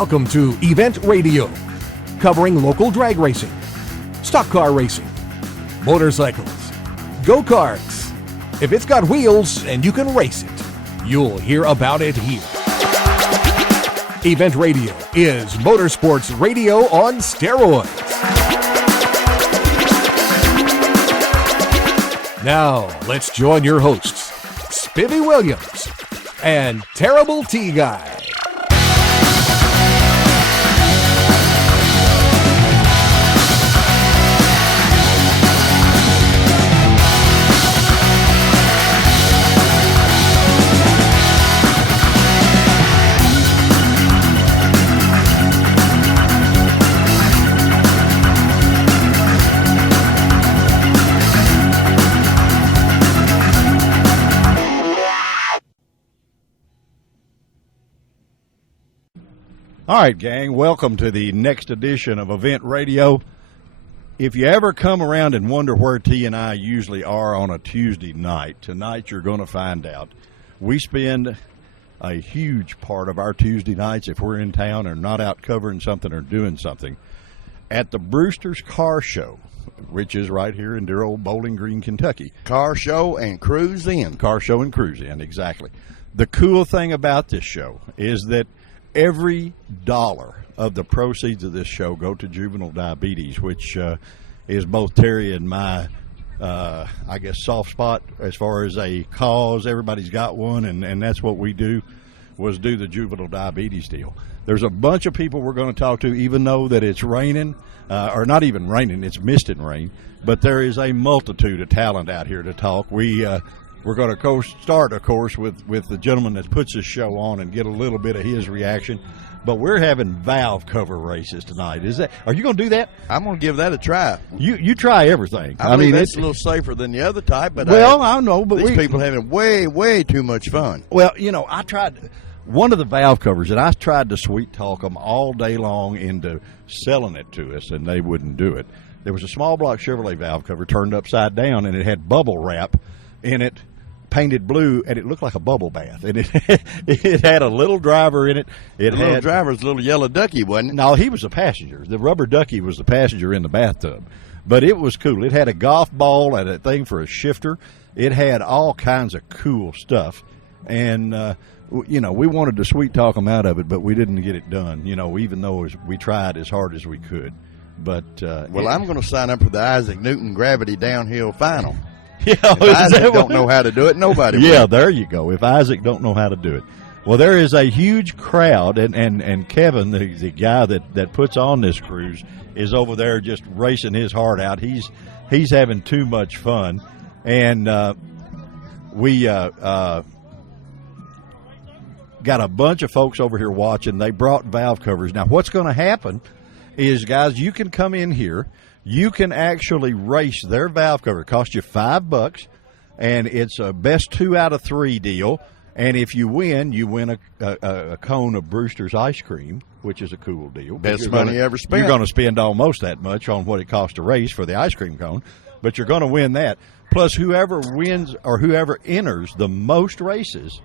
Welcome to Event Radio, covering local drag racing, stock car racing, motorcycles, go-karts. If it's got wheels and you can race it, you'll hear about it here. Event Radio is motorsports radio on steroids. Now, let's join your hosts, Spivvy Williams and Terrible T Guy. All right, gang, welcome to the next edition of Event Radio. If you ever come around and wonder where T and I usually are on a Tuesday night, tonight you're going to find out. We spend a huge part of our Tuesday nights, if we're in town or not out covering something or doing something, at the Bruster's Car Show, which is right here in dear old Bowling Green, Kentucky. Car Show and Cruise In. Car Show and Cruise In, exactly. The cool thing about this show is that every dollar of the proceeds of this show go to juvenile diabetes, which is both Terry and my, I guess, soft spot as far as a cause. Everybody's got one, and that's what we do, was do the juvenile diabetes deal. There's a bunch of people we're going to talk to, even though that it's raining, or not even raining, it's mist and rain, but there is a multitude of talent out here to talk. We're going to start, of course, with the gentleman that puts this show on and get a little bit of his reaction. But we're having valve cover races tonight. Are you going to do that? I'm going to give that a try. You try everything. I mean, it's a little safer than the other type. But I know, but these people having way too much fun. Well, I tried one of the valve covers, and I tried to sweet talk them all day long into selling it to us, and they wouldn't do it. There was a small block Chevrolet valve cover turned upside down, and it had bubble wrap in it, painted blue, and it looked like a bubble bath. And it had a little driver in it. Little driver's a little yellow ducky, wasn't it? No, he was a passenger. The rubber ducky was the passenger in the bathtub. But it was cool. It had a golf ball and a thing for a shifter. It had all kinds of cool stuff. And, we wanted to sweet talk them out of it, but we didn't get it done, even though we tried as hard as we could. But I'm going to sign up for the Isaac Newton Gravity Downhill Final. Yeah, if Isaac don't know how to do it, nobody will. Yeah, there you go. If Isaac don't know how to do it. Well, there is a huge crowd, and Kevin, the guy that puts on this cruise, is over there just racing his heart out. He's having too much fun. And we got a bunch of folks over here watching. They brought valve covers. Now, what's going to happen is, guys, you can come in here. You can actually race their valve cover. It costs you $5, and it's a best 2 out of 3 deal. And if you win a cone of Bruster's ice cream, which is a cool deal. Best money ever spent. You're going to spend almost that much on what it costs to race for the ice cream cone, but you're going to win that. Plus, whoever wins or whoever enters the most races,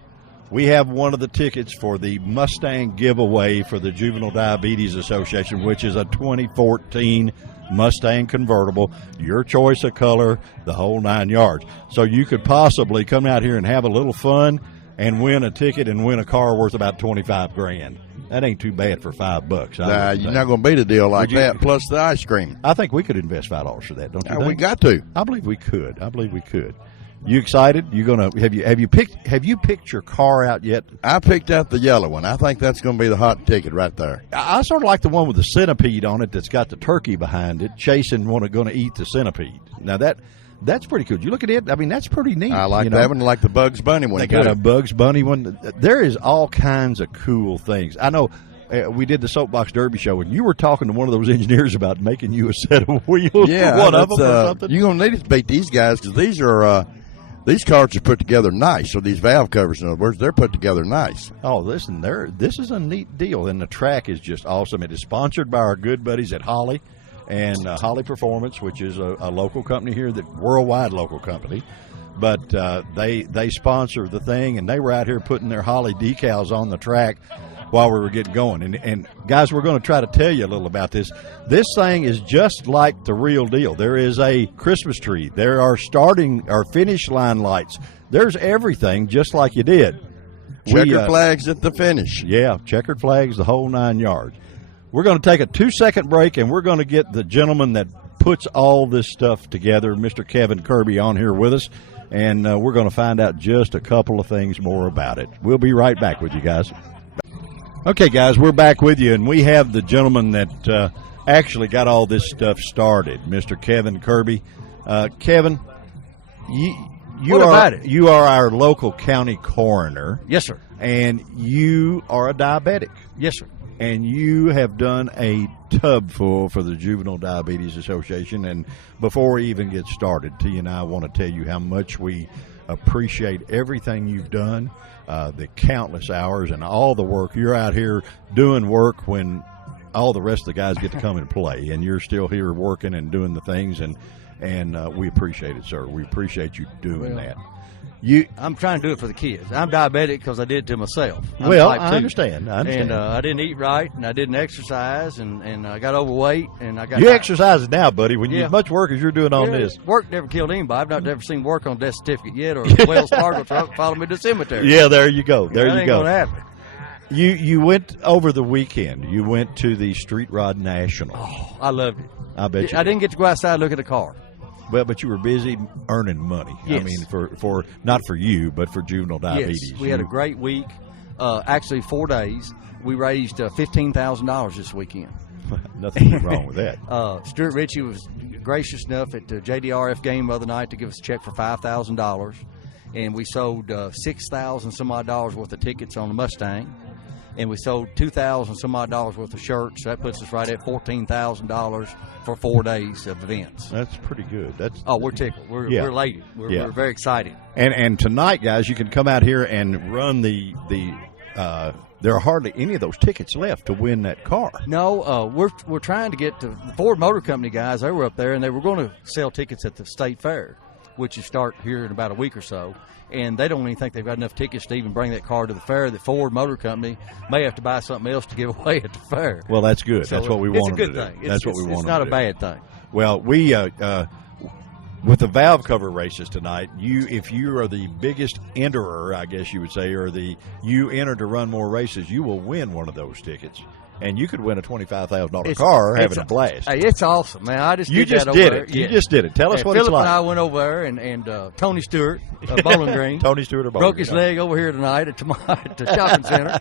we have one of the tickets for the Mustang giveaway for the Juvenile Diabetes Association, which is a 2014 Mustang convertible, your choice of color, the whole 9 yards. So you could possibly come out here and have a little fun and win a ticket and win a car worth about $25,000. That ain't too bad for $5. Nah, you're not going to beat a deal like that, plus the ice cream. I think we could invest $5 for that, don't you think? We got to. I believe we could. You excited? You gonna have you picked your car out yet? I picked out the yellow one. I think that's going to be the hot ticket right there. I sort of like the one with the centipede on it that's got the turkey behind it, chasing going to eat the centipede. Now that's pretty cool. You look at it. I mean, that's pretty neat. I like that one. I like the Bugs Bunny one. They got a Bugs Bunny one. There is all kinds of cool things. I know. We did the Soapbox Derby show, and you were talking to one of those engineers about making you a set of wheels for one of them or something. You're going to need to beat these guys because these are these carts are put together nice. So these valve covers, in other words, they're put together nice. Oh, listen, this is a neat deal, and the track is just awesome. It is sponsored by our good buddies at Holly and Holly Performance, which is a local company here, that worldwide local company. But they sponsor the thing, and they were out here putting their Holly decals on the track while we were getting going. And guys, we're going to try to tell you a little about this. This thing is just like the real deal. There is a Christmas tree. There are starting or finish line lights. There's everything just like you did. Checkered flags at the finish. Yeah, checkered flags, the whole 9 yards. We're going to take a 2-second break, and we're going to get the gentleman that puts all this stuff together, Mr. Kevin Kirby, on here with us, and we're going to find out just a couple of things more about it. We'll be right back with you guys. Okay, guys, we're back with you, and we have the gentleman that actually got all this stuff started, Mr. Kevin Kirby. Kevin, you are our local county coroner. Yes, sir. And you are a diabetic. Yes, sir. And you have done a tub full for the Juvenile Diabetes Association. And before we even get started, T and I want to tell you how much we appreciate everything you've done, the countless hours and all the work. You're out here doing work when all the rest of the guys get to come and play, and you're still here working and doing the things, and we appreciate it, sir. We appreciate you doing that. I'm trying to do it for the kids. I'm diabetic because I did it to myself. I understand. And I didn't eat right, and I didn't exercise, and I got overweight, and I got. You exercise now, buddy. When you as much work as you're doing on this, work never killed anybody. I've not never seen work on death certificate yet, or Wells Fargo truck follow me to the cemetery. Yeah, there you go. There you go. That ain't gonna happen. You went over the weekend. You went to the Street Rod National. Oh, I loved it. I bet you. I didn't get to go outside and look at the car. Well, but you were busy earning money. Yes. I mean, for not for you, but for juvenile diabetes. Yes, we had a great week. Actually, 4 days. We raised $15,000 this weekend. Nothing wrong with that. Stuart Ritchie was gracious enough at the JDRF game the other night to give us a check for $5,000, and we sold 6,000 some odd dollars worth of tickets on the Mustang. And we sold $2,000 some odd dollars worth of shirts. So that puts us right at $14,000 for 4 days of events. That's pretty good. We're tickled. We're elated. We're very excited. And tonight, guys, you can come out here and run the. There are hardly any of those tickets left to win that car. No, we're trying to get to the Ford Motor Company guys. They were up there and they were going to sell tickets at the state fair, which is start here in about a week or so. And they don't even think they've got enough tickets to even bring that car to the fair. The Ford Motor Company may have to buy something else to give away at the fair. Well, that's good. So that's what we want to do. It's a good thing. That's what we want to do. It's not a bad thing. Well, we with the valve cover races tonight, if you are the biggest enterer, I guess you would say, or you enter to run more races, you will win one of those tickets. And you could win a $25,000 car having a blast. Hey, it's awesome, man. I just you did just that did over it. there. You just did it. Tell us what Philip it's like. and I went over there, and Tony Stewart, Bowling Green. Tony Stewart of Bowling broke his leg over here tonight at the shopping center.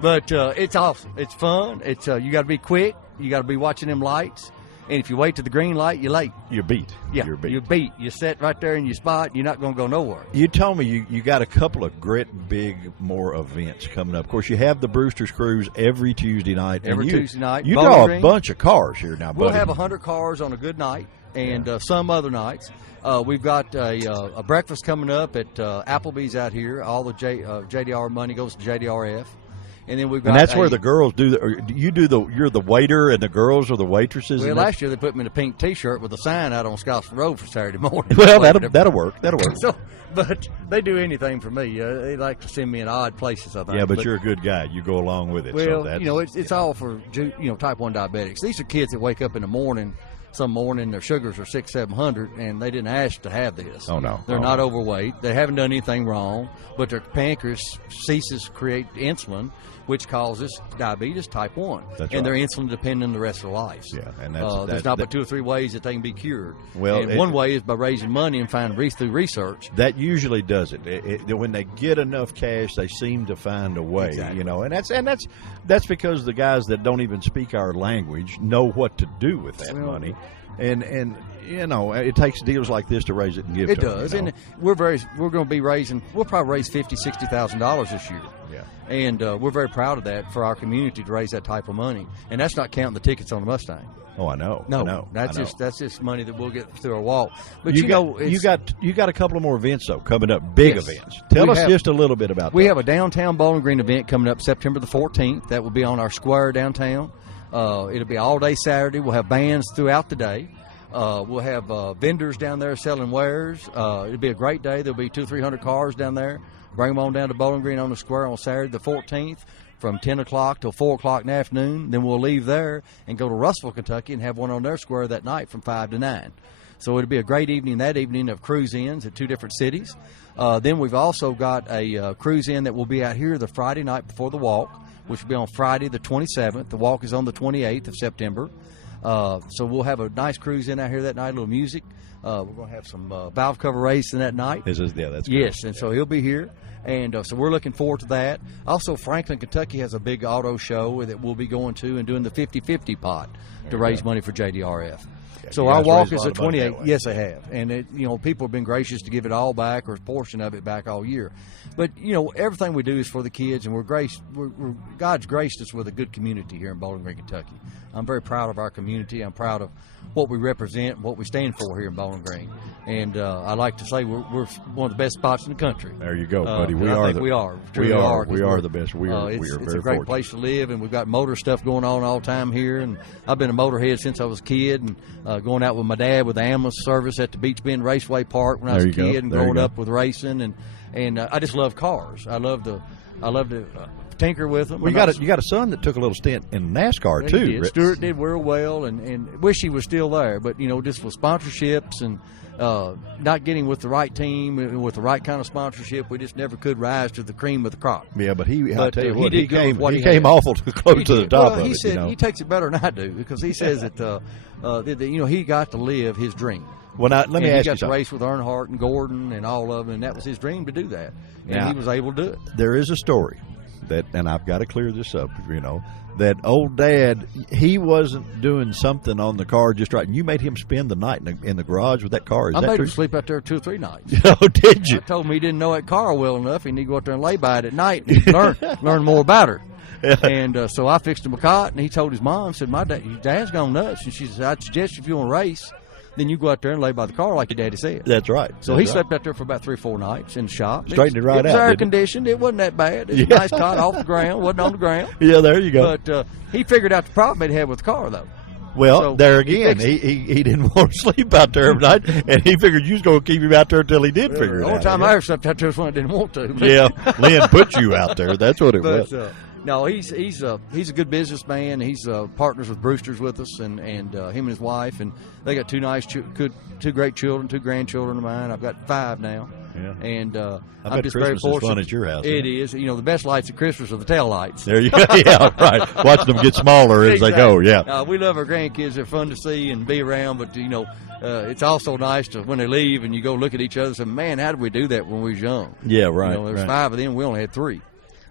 But it's awesome. It's fun. It's you got to be quick. You got to be watching them lights. And if you wait to the green light, you're late. You're beat. Yeah, you're beat. You're beat. You sit right there in your spot. You're not going to go nowhere. You told me you got a couple of great big more events coming up. Of course, you have the Brewster's Cruise every Tuesday night. Tuesday night. You draw a bunch of cars here now, buddy. We'll have 100 cars on a good night and some other nights. We've got a breakfast coming up at Applebee's out here. All the JDR money goes to JDRF. And then we've got. And that's where the girls do. You're the waiter, and the girls are the waitresses. Well, last year they put me in a pink T-shirt with a sign out on Scottsville Road for Saturday morning. Well, that'll work. That'll work. So, but they do anything for me. They like to send me in odd places. I think. Yeah, but you're a good guy. You go along with it. Well, so it's all for type 1 diabetics. These are kids that wake up in the morning. Some morning their sugars are 600-700, and they didn't ask to have this. Oh no, they're not overweight. They haven't done anything wrong, but their pancreas ceases to create insulin, which causes diabetes type 1. That's and right. they're insulin dependent the rest of their lives. Yeah, and there's not but 2 or 3 ways that they can be cured. Well, and one way is by raising money and finding through research. That usually does it. When they get enough cash, they seem to find a way. Exactly. And that's because the guys that don't even speak our language know what to do with that money. And it takes deals like this to raise it and give it to does. them. And we're going to be we'll probably raise $50,000-$60,000 this year. Yeah. And we're very proud of that for our community to raise that type of money. And that's not counting the tickets on the Mustang. Oh, I know. No, that's just money that we'll get through our walk. But you got a couple of more events though coming up, big events. Tell us just a little bit about. We have a downtown Bowling Green event coming up September the 14th. That will be on our square downtown. It'll be all day Saturday. We'll have bands throughout the day. We'll have vendors down there selling wares. It'll be a great day. There'll be 200-300 cars down there. Bring them on down to Bowling Green on the Square on Saturday the 14th from 10 o'clock till 4 o'clock in the afternoon. Then we'll leave there and go to Russellville, Kentucky, and have one on their square that night from 5 to 9. So it'll be a great evening that evening of cruise-ins at 2 different cities. Then we've also got a cruise-in that will be out here the Friday night before the walk, which will be on Friday the 27th. The walk is on the 28th of September. So we'll have a nice cruise-in out here that night, a little music. We're going to have some valve cover racing that night. That's good. Yes, and so he'll be here. And so we're looking forward to that. Also, Franklin, Kentucky has a big auto show that we'll be going to and doing the 50-50 pot to raise money for JDRF. So our walk is the 28th. Yes, they have. And, people have been gracious to give it all back or a portion of it back all year. But, everything we do is for the kids, and God's graced us with a good community here in Bowling Green, Kentucky. I'm very proud of our community. I'm proud of what we represent, what we stand for here in Bowling Green. And I like to say we're one of the best spots in the country. There you go, buddy. We are The best. We are it's very a great fortunate. place to live, and we've got motor stuff going on all the time here. And I've been a motorhead since I was a kid, and going out with my dad with the ambulance service at the Beach Bend Raceway Park when I was a kid, and growing up with racing, and I just love cars. I love to tinker with them. Well, you got a son that took a little stint in NASCAR too. He did. Stuart did real well, and wish he was still there. But just with sponsorships and not getting with the right team and with the right kind of sponsorship, we just never could rise to the cream of the crop. Yeah, but he came had. awful close to the top well, of he it. said he takes it better than I do, because he says that he got to live his dream. Well, now, let me ask you He got to something. race with Earnhardt and Gordon and all of them, and that was his dream to do that. And Now, he was able to do it. There is a story and I've got to clear this up, that old Dad, he wasn't doing something on the car just right, and you made him spend the night in the garage with that car. Is I that made true? him sleep out there 2 or 3 nights. Oh, did you? I told him he didn't know that car well enough. He needed to go out there and lay by it at night and learn more about her. And so I fixed him a cot, and he told his mom, said, your dad's gone nuts. And she said, I'd suggest if you want to race, then you go out there and lay by the car like your daddy said. That's right. So he slept out there for about 3 or 4 nights in the shop. Straightened it right out. It was air didn't conditioned. It wasn't that bad. It was a nice cot off the ground. Wasn't on the ground. Yeah, there you go. But he figured out the problem he had with the car, though. Well, So there he again, fixed he didn't want to sleep out there every night, and he figured you was going to keep him out there until he did figure it The out. only time I ever slept out there was when I didn't want to. Yeah, Lynn put you out there. That's what it was. But no, he's a good businessman. He's partners with Bruster's with us, and him and his wife, and they got 2 nice, two great children, 2 grandchildren of mine. I've got 5 now. Yeah. And I I'm bet just Christmas very is fortunate. fun at your house. It is. The best lights at Christmas are the tail lights. There you go. Yeah, right. Watching them get smaller as they go. Yeah. We love our grandkids. They're fun to see and be around, but it's also nice to when they leave and you go look at each other and say, man, how did we do that when we was young? Yeah, right. There's right. 5 of them. We only had 3.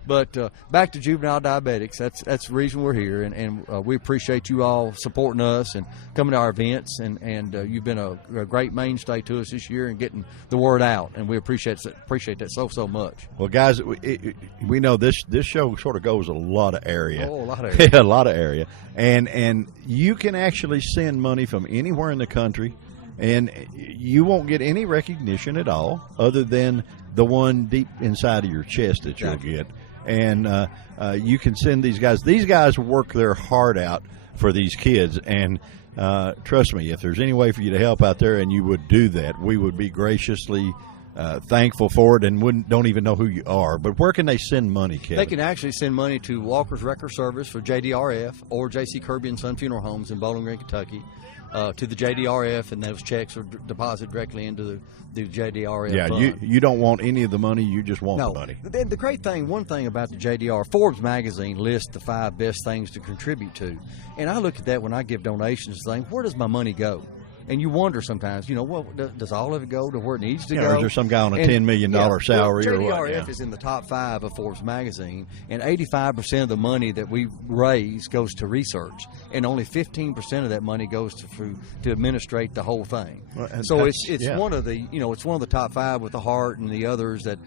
But back to juvenile diabetics, that's the reason we're here, and we appreciate you all supporting us and coming to our events, and you've been a great mainstay to us this year and getting the word out, and we appreciate that so much. Well, guys, we know this show sort of goes a lot of area. Oh, a lot of area. Yeah, a lot of area, and you can actually send money from anywhere in the country, and you won't get any recognition at all other than the one deep inside of your chest that you'll get. And you can send these guys. These guys work their heart out for these kids. And trust me, if there's any way for you to help out there and you would do that, we would be graciously thankful for it, and don't even know who you are. But where can they send money, Kevin? They can actually send money to Walker's Wrecker Service for JDRF or J.C. Kirby and Son Funeral Homes in Bowling Green, Kentucky, to the JDRF, and those checks are deposited directly into the JDRF Yeah, fund. you don't want any of the money. You just want the money. The great thing, one thing about the JDR, Forbes magazine lists the 5 best things to contribute to. And I look at that when I give donations and think, where does my money go? And you wonder sometimes, does all of it go to where it needs to go? Or is there some guy on a $10 million salary or what? JDRF is in the top 5 of Forbes magazine, and 85% of the money that we raise goes to research, and only 15% of that money goes to administrate the whole thing. Well, so it's one of the it's one of the top 5 with the Heart and the others that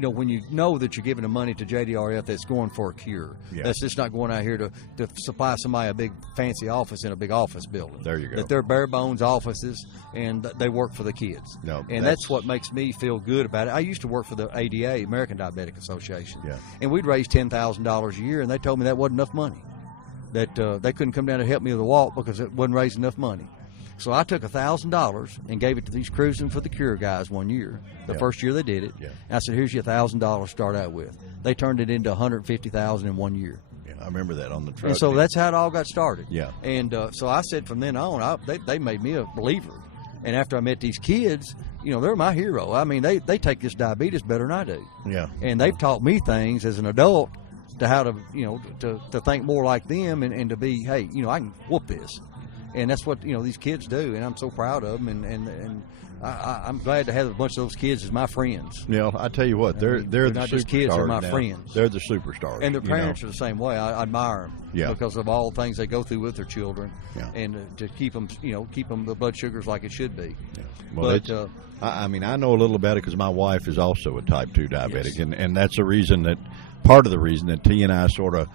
when you know that you're giving the money to JDRF, that's going for a cure. Yeah. That's just not going out here to supply somebody a big fancy office in a big office building. There you go. That they're bare bones offices, and they work for the kids. No, and that's what makes me feel good about it. I used to work for the ADA, American Diabetic Association, and we'd raise $10,000 a year, and they told me that wasn't enough money, that they couldn't come down and help me with the walk because it wasn't raising enough money. So I took $1,000 and gave it to these Cruising for the Cure guys one year, the first year they did it. Yeah. And I said, here's your $1,000 to start out with. They turned it into $150,000 in 1 year. Yeah, I remember that on the truck. And so that's how it all got started. Yeah. And so I said from then on, they made me a believer. And after I met these kids, you know, they're my hero. I mean, they take this diabetes better than I do. Yeah. And they've taught me things as an adult to how to, you know, to think more like them and to be, hey, you know, I can whoop this. And that's what, you know, these kids do. And I'm so proud of them. And I'm glad to have a bunch of those kids as my friends. You know, I tell you what, they're they're the not just kids, they're my now. friends. They're the superstars. And their parents are the same way. I admire them Yeah. because of all the things they go through with their children, Yeah. and to keep them, you know, keep them the blood sugars like it should be. Yeah. Well, But I mean, I know a little about it because my wife is also a type 2 diabetic, and that's the reason that part of the reason that T and I sort of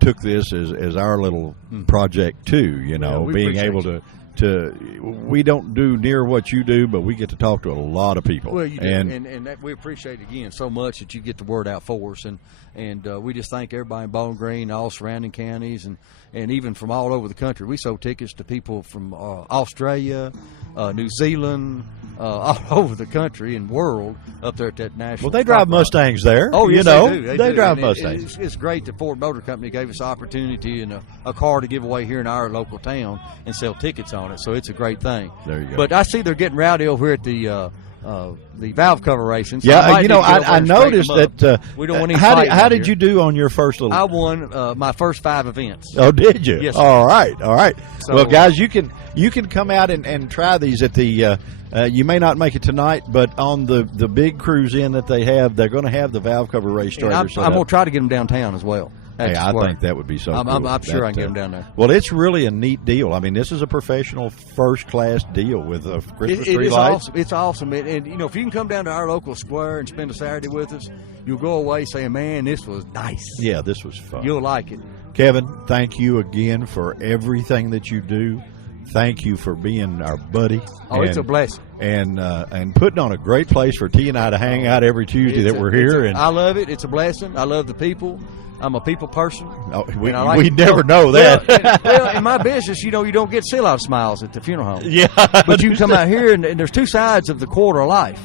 took this as our little project too. You know, we being appreciate able you. to we don't do near what you do, but we get to talk to a lot of people. Well, you do, and and that we appreciate again so much that you get the word out for us, and we just thank everybody in Bowling Green, all surrounding counties, and even from all over the country. We sold tickets to people from Australia, New Zealand, all over the country and world up there at that national. well, they drive stock ride. Mustangs there. Oh, yes, you know, they do. they do. drive And Mustangs. It's great that Ford Motor Company gave us the opportunity and a car to give away here in our local town and sell tickets on it. So it's a great thing. There you go. But I see they're getting rowdy over here at the valve cover racing. So Yeah, might you know, need to get over I and straighten noticed them up. that. We don't want any how fighting how out did here. you do on your first little? I won my first 5 events. Oh, did you? Yes, sir. All right, all right. So- Well, guys, you can come out and try these at the. You may not make it tonight, but on the big cruise in that they have, they're going to have the valve cover race And starter. I'm going to try to get them downtown as well. Hey, That's I where- think that would be so I'm cool. sure I can That, get them down there. Well, it's really a neat deal. I mean, this is a professional first-class deal with Christmas It tree is lights. awesome. It's awesome. And, you know, if you can come down to our local square and spend a Saturday with us, you'll go away saying, man, this was nice. Yeah, this was fun. You'll like it. Kevin, thank you again for everything that you do. Thank you for being our buddy. Oh, it's a blessing. And putting on a great place for T and I to hang out every Tuesday that we're here. I love it. It's a blessing. I love the people. I'm a people person. We And I like- never know that. Well, in my business, you know, you don't get to see a lot of smiles at the funeral home. Yeah, But you come out here, and there's two sides of the quarter of life.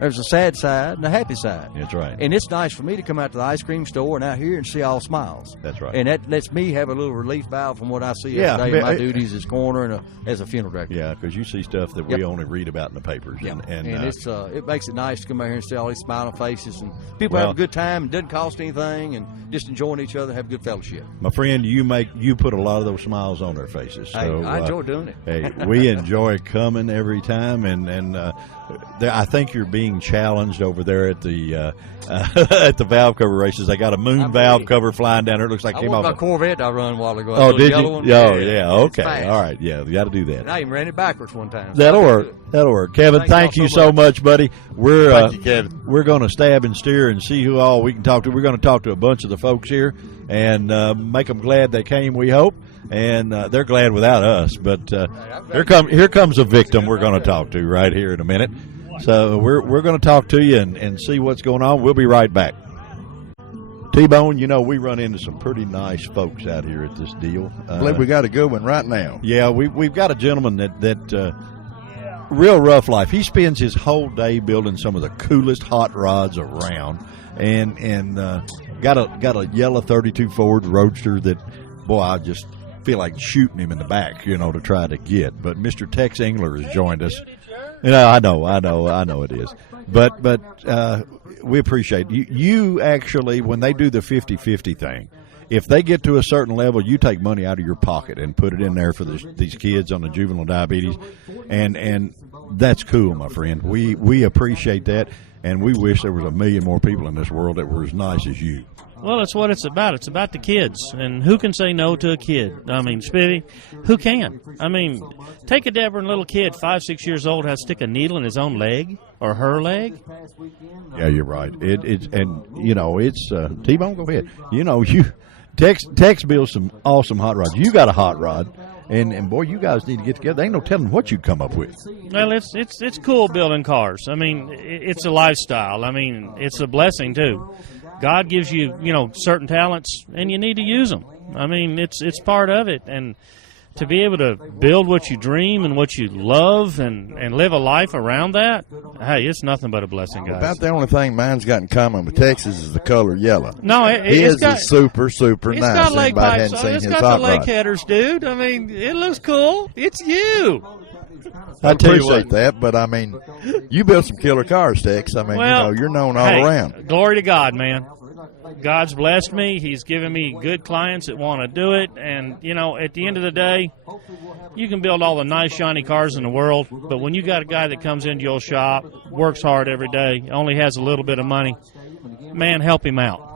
There's a sad side and a happy side. That's right. And it's nice for me to come out to the ice cream store and out here and see all smiles. That's right. And that lets me have a little relief valve from what I see Yeah, every day in my but- duties as coroner and as a funeral director. Yeah, because you see stuff that we only read about in the papers. And it's it makes it nice to come out here and see all these smiling faces and people Well- have a good time. It doesn't cost anything and just enjoying each other, have good fellowship. my friend, you put a lot of those smiles on their faces. So I enjoy doing it. Hey, we enjoy coming every time, and I think you're being challenged over there at the at the valve cover races. They got a moon valve cover flying down there. It looks like it I came want off. my Corvette I run a while ago. Oh, That did little you? yellow one. Oh, yeah. It's Okay. fast. All right. Yeah, you got to do that. And I even ran it backwards one time. That'll So work. That'll work. Kevin, Thank thank y'all you so so much, buddy. We're Thank you, Kevin. we're going to stab and steer and see who all we can talk to. We're going to talk to a bunch of the folks here and make them glad they came. We hope, and they're glad without us. But here comes a victim we're going to talk to right here in a minute. So we're going to talk to you and see what's going on. We'll be right back. T-Bone, you know, we run into some pretty nice folks out here at this deal. I believe we got a good one right now. Yeah, we've got a gentleman that real rough life. He spends his whole day building some of the coolest hot rods around, and got a yellow 32 Ford Roadster that, boy, I just feel like shooting him in the back, you know, to try to get. But Mr. Tex Engler has joined us. You know, I know it is, but we appreciate you actually, when they do the 50-50 thing, if they get to a certain level, you take money out of your pocket and put it in there for these kids on the juvenile diabetes, and that's cool, my friend. We appreciate that, and we wish there was 1 million more people in this world that were as nice as you. Well, it's what it's about. It's about the kids. And who can say no to a kid? I mean, Spivvy, who can? I mean, take a dabbering little kid, 5, 6 years old, has to stick a needle in his own leg or her leg. Yeah, you're right. It's T-Bone, go ahead. You know, Tex builds some awesome hot rods. You got a hot rod. And boy, you guys need to get together. There ain't no telling what you'd come up with. Well, it's cool building cars. I mean, it's a lifestyle. I mean, it's a blessing, too. God gives you, certain talents, and you need to use them. I mean, it's part of it. And to be able to build what you dream and what you love and live a life around that, hey, it's nothing but a blessing, guys. About the only thing mine's got in common with Texas is the color yellow. No, His is super it's nice. got lake Anybody pipes hadn't on seen it. It's his got hot the lake rod. headers, dude. I mean, it looks cool. It's you. I tell you appreciate what. that, but I mean, you built some killer cars, Tex. I mean, Well, you're known all hey, around. Glory to God, man. God's blessed me. He's given me good clients that want to do it. And, at the end of the day, you can build all the nice, shiny cars in the world, but when you got a guy that comes into your shop, works hard every day, only has a little bit of money, man, help him out.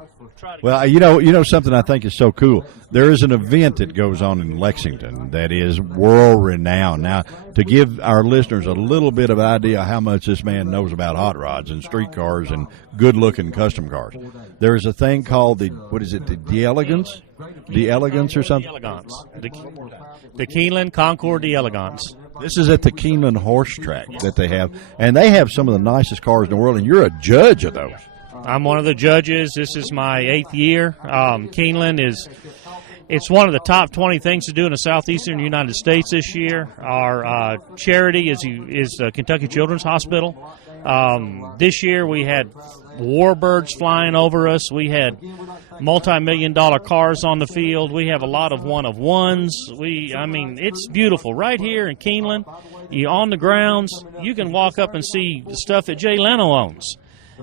Well, you know something I think is so cool. There is an event that goes on in Lexington that is world renowned. Now, to give our listeners a little bit of idea how much this man knows about hot rods and street cars and good looking custom cars, there is a thing called the Elegance? The Elegance or something? The Elegance. The Keeneland Concours d'Elegance. This is at the Keeneland horse track that they have, and they have some of the nicest cars in the world, and you're a judge of those. I'm one of the judges. This is my 8th year. Keeneland it's one of the top 20 things to do in the southeastern United States this year. Our charity is Kentucky Children's Hospital. This year we had warbirds flying over us. We had multi-million-dollar cars on the field. We have a lot of one-of-ones. It's beautiful. Right here in Keeneland, you're on the grounds. You can walk up and see the stuff that Jay Leno owns.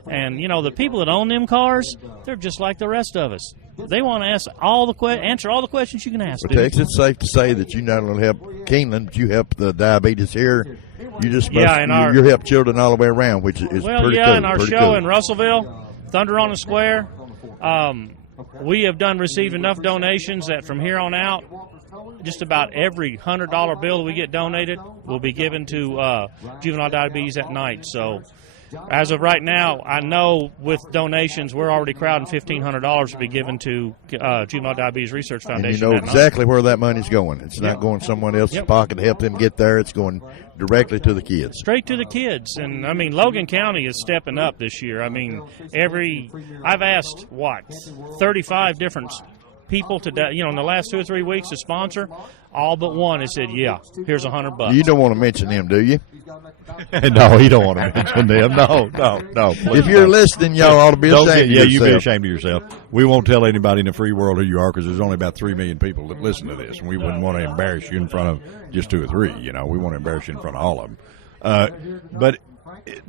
And, the people that own them cars, they're just like the rest of us. They want to answer all the questions you can ask. But Tex, it's safe to say that you not only help Keeneland, but you help the diabetes here. You just you help children all the way around, which is pretty cool. In our pretty show cool. in Russellville, Thunder on the Square, we have received enough donations that from here on out, just about every $100 bill that we get donated will be given to juvenile diabetes at night. So as of right now, I know with donations, we're already crowding $1,500 to be given to Juvenile Diabetes Research Foundation. And you know exactly where that money's going. It's not going someone else's pocket to help them get there. It's going directly to the kids. Straight to the kids. And, Logan County is stepping up this year. I've asked, 35 different people today, in the last 2 or 3 weeks to sponsor. All but one has said, yeah, here's $100. You don't want to mention them, do you? No, he don't want to mention them. No. If you're listening, y'all ought to be ashamed of yourself. You be ashamed of yourself. We won't tell anybody in the free world who you are because there's only about 3 million people that listen to this, and we wouldn't want to embarrass you in front of just 2 or 3. We want to embarrass you in front of all of them. But,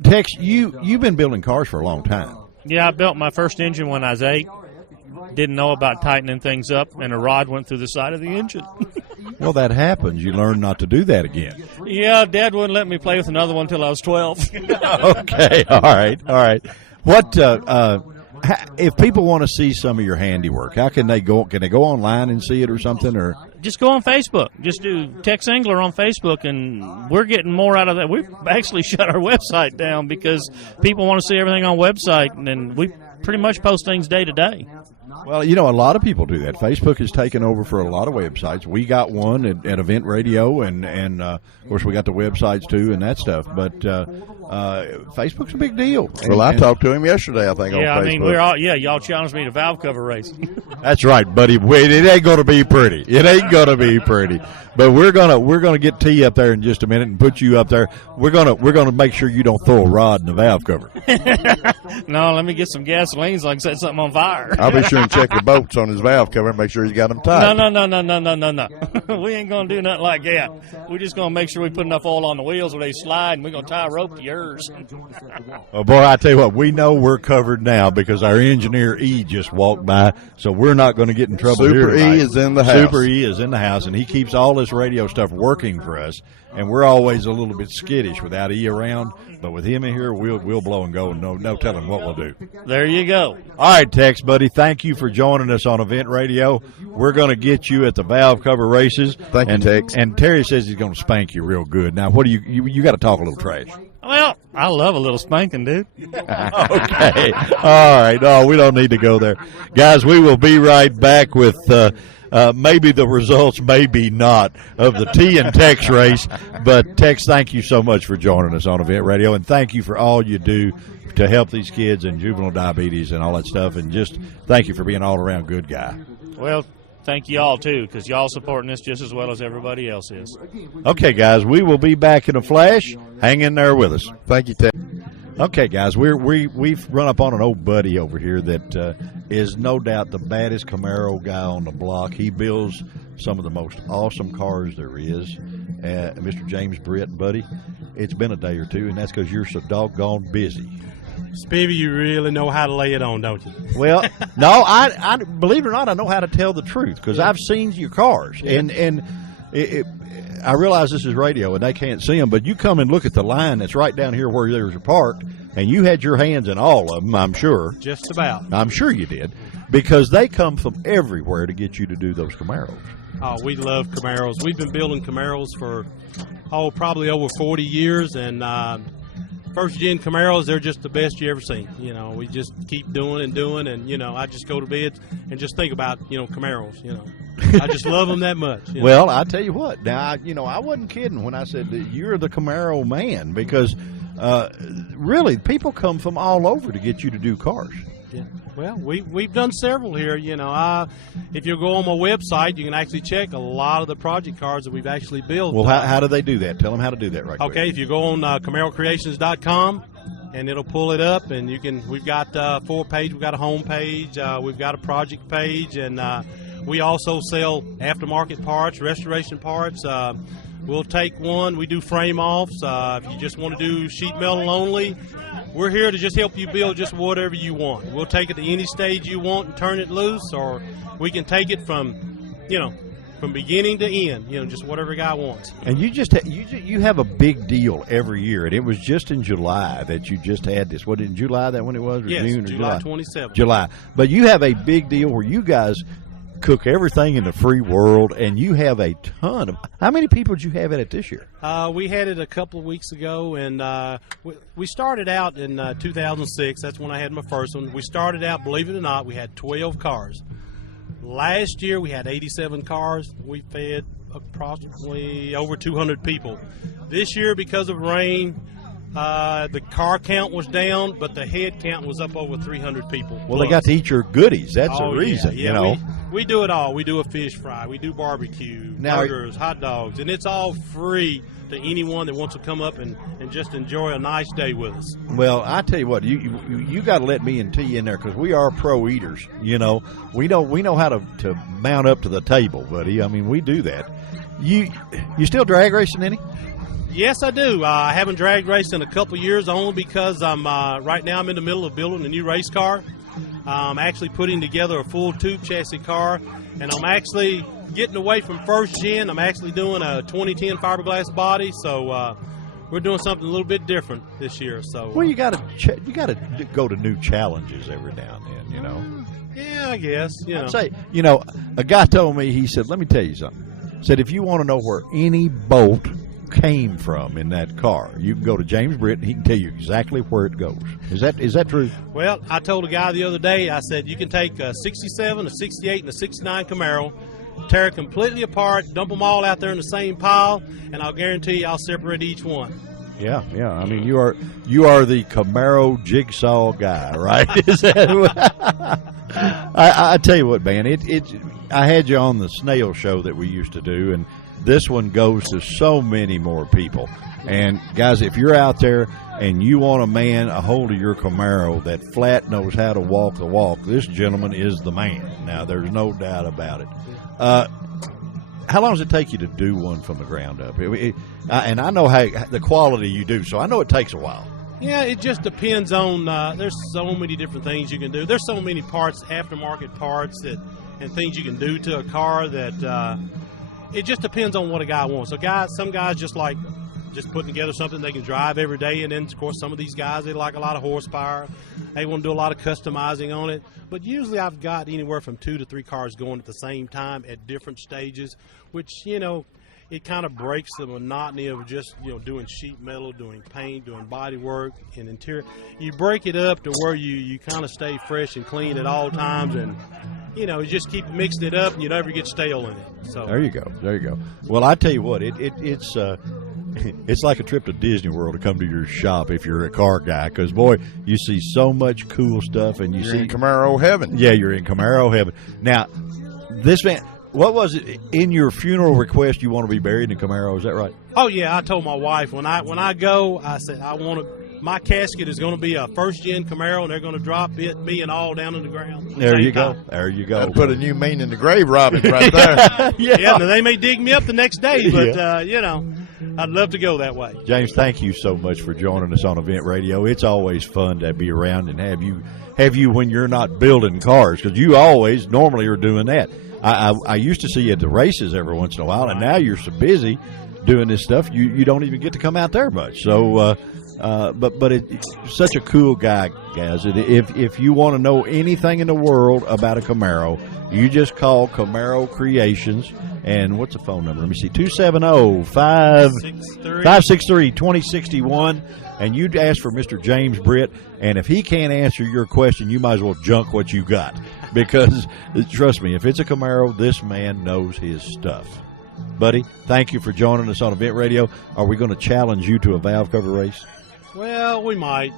Tex, you've been building cars for a long time. Yeah, I built my first engine when I was 8. Didn't know about tightening things up, and a rod went through the side of the engine. Well, that happens. You learn not to do that again. Yeah, Dad wouldn't let me play with another one until I was 12. Okay, all right. What if people want to see some of your handiwork? How can they go? Can they go online and see it or something? Or just go on Facebook. Just do Tex Engler on Facebook, and we're getting more out of that. We've actually shut our website down because people want to see everything on website, and then we pretty much post things day to day. Well, a lot of people do that. Facebook has taken over for a lot of websites. We got one at Event Radio, and of course we got the websites too and that stuff. But Facebook's a big deal. Well, I talked to him yesterday, I think, on Facebook. Y'all challenged me to valve cover race. That's right, buddy. Wait, it ain't going to be pretty. It ain't going to be pretty. But we're gonna get T up there in just a minute and put you up there. We're gonna make sure you don't throw a rod in the valve cover. No, let me get some gasoline so I can set something on fire. I'll be sure and check the bolts on his valve cover and make sure he's got them tight. No. We ain't gonna do nothing like that. We're just gonna make sure we put enough oil on the wheels where they slide, and we're gonna tie a rope to yours. Well, boy, I tell you what, we know we're covered now because our engineer E just walked by, so we're not going to get in trouble here Super tonight. E is in the house. Super E is in the house, and he keeps all this radio stuff working for us, and we're always a little bit skittish without E around, but with him in here, we'll blow and go, and no telling what we'll do. There you go. All right, Tex, buddy, thank you for joining us on Event Radio. We're going to get you at the valve cover races. Thank you, Tex. And Terry says he's going to spank you real good. Now, what do you got to talk a little trash. Well, I love a little spanking, dude. Okay. All right. Oh, we don't need to go there. Guys, we will be right back with maybe the results, maybe not, of the T and Tex race. But, Tex, thank you so much for joining us on Event Radio, and thank you for all you do to help these kids and juvenile diabetes and all that stuff. And just thank you for being an all-around good guy. Well, thank you all, too, because y'all supporting this just as well as everybody else is. Okay, guys, we will be back in a flash. Hang in there with us. Thank you, Ted. Okay, guys, we've run up on an old buddy over here that is no doubt the baddest Camaro guy on the block. He builds some of the most awesome cars there is. Mr. James Britt, buddy, it's been a day or two, and that's because you're so doggone busy. Spivey, you really know how to lay it on, don't you? Well, no, I believe it or not, I know how to tell the truth because I've seen your cars, and I realize this is radio and they can't see them, but you come and look at the line that's right down here where there's a park, and you had your hands in all of them, I'm sure. Just about. I'm sure you did, because they come from everywhere to get you to do those Camaros. Oh, we love Camaros. We've been building Camaros for, probably over 40 years, and first-gen Camaros, they're just the best you ever seen. You know, we just keep doing and doing, and, you know, I just go to bed and just think about, you know, Camaros, you know. I just love them that much. You know? Well, I tell you what. Now, I wasn't kidding when I said that you're the Camaro man, because really, people come from all over to get you to do cars. Yeah. Well, we've done several here. You know, if you go on my website, you can actually check a lot of the project cars that we've actually built. Well, how do they do that? Tell them how to do that right quick. Okay, if you go on CamaroCreations.com, and it'll pull it up, and we've got a 4-page, we've got a home page, we've got a project page, and we also sell aftermarket parts, restoration parts. We'll take one. We do frame offs. If you just want to do sheet metal only, we're here to just help you build just whatever you want. We'll take it to any stage you want and turn it loose, or we can take it from beginning to end, just whatever a guy wants. And you have a big deal every year, and it was just in July that you just had this. What, in July that when it was? Or yes, June or July 27th. July. But you have a big deal where you guys cook everything in the free world, and you have a ton of. How many people did you have at it this year? We had it a couple of weeks ago, and we started out in 2006. That's when I had my first one. We started out, believe it or not, we had 12 cars. Last year we had 87 cars. We fed approximately over 200 people. This year, because of rain, the car count was down, but the head count was up over 300 people. Well, they got to eat your goodies. That's the reason, yeah. We do it all. We do a fish fry. We do barbecue, burgers, hot dogs, and it's all free to anyone that wants to come up and just enjoy a nice day with us. Well, I tell you what, you got to let me and T in there, because we are pro eaters. We know how to mount up to the table, buddy. I mean, we do that. You still drag racing any? Yes, I do. I haven't drag raced in a couple years, only because right now I'm in the middle of building a new race car. I'm actually putting together a full tube chassis car, and I'm actually getting away from first gen. I'm actually doing a 2010 fiberglass body, so we're doing something a little bit different this year. So well, you got to go to new challenges every now and then, Yeah, I guess. I'd say, a guy told me, he said, let me tell you something. Said, if you want to know where any bolt came from in that car, you can go to James Britt and he can tell you exactly where it goes. Is that true? Well, I told a guy the other day, I said, you can take a 67, a 68, and a 69 Camaro, tear it completely apart, dump them all out there in the same pile, and I'll guarantee you I'll separate each one. Yeah. I mean, you are the Camaro jigsaw guy, right? Is that I tell you what, man, I had you on the snail show that we used to do, and this one goes to so many more people. And guys, if you're out there and you want a hold of your Camaro that flat knows how to walk the walk, this gentleman is the man. Now, there's no doubt about it. How long does it take you to do one from the ground up? And I know the quality you do, so I know it takes a while. Yeah, it just depends on. There's so many different things you can do. There's so many parts, aftermarket parts and things you can do to a car that it just depends on what a guy wants. Some guys just like just putting together something they can drive every day, and then of course some of these guys, they like a lot of horsepower. They want to do a lot of customizing on it. But usually I've got anywhere from 2 to 3 cars going at the same time at different stages, which it kind of breaks the monotony of just doing sheet metal, doing paint, doing body work and interior. You break it up to where you kind of stay fresh and clean at all times, and you just keep mixing it up, and you never get stale in it. So there you go. Well, I tell you what, it's like a trip to Disney World to come to your shop if you're a car guy, because boy, you see so much cool stuff, and you're in Camaro heaven. Yeah, you're in Camaro heaven. Now, this man, What was it in your funeral request? You want to be buried in a Camaro? Is that right? Oh yeah, I told my wife when I go, I said I want to. My casket is going to be a first-gen Camaro, and they're going to drop it, me and all, down in the ground. There you go. There you go. Put a new mean in the grave, Robin, right there. Yeah, now they may dig me up the next day, but I'd love to go that way. James, thank you so much for joining us on Event Radio. It's always fun to be around and have you when you're not building cars, because you always normally are doing that. I used to see you at the races every once in a while, and now you're so busy doing this stuff, you don't even get to come out there much. So, but it's such a cool guy, guys. If you want to know anything in the world about a Camaro, you just call Camaro Creations. And what's the phone number? Let me see, 270-563-2061. And you'd ask for Mr. James Britt. And if he can't answer your question, you might as well junk what you got. Because, trust me, if it's a Camaro, this man knows his stuff. Buddy, thank you for joining us on Event Radio. Are we going to challenge you to a valve cover race? Well, we might,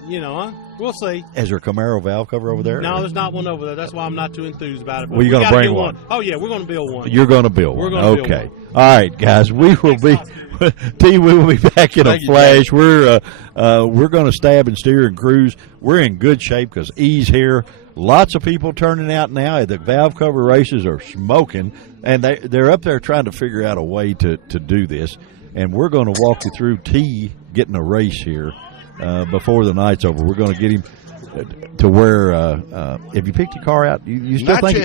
we'll see. Is there a Camaro valve cover over there? No, there's not one over there. That's why I'm not too enthused about it. Well, you're going to bring one. Oh, yeah, we're going to build one. You're going to build one. Okay. All right, guys, we will be back in a flash. We're going to stab and steer and cruise. We're in good shape because E's here. Lots of people turning out now. The valve cover races are smoking, and they're up there trying to figure out a way to do this. And we're going to walk you through T getting a race here. Before the night's over, we're going to get him to where. If you picked your car out, you still think